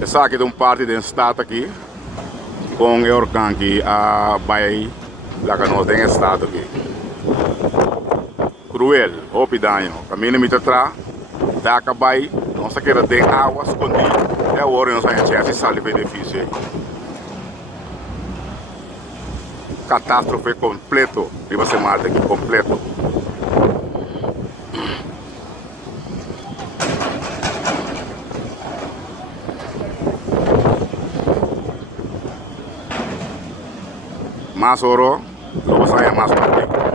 Essa aqui de um parte de estado aqui com o orcan aqui a vai lá que nós tem estado aqui cruel opidanho caminho me tra da acabai nossa que tem água escondida é o ouro não sai a sale benefício catástrofe completo e você mata aqui completo. Más oro, luego sale más práctico.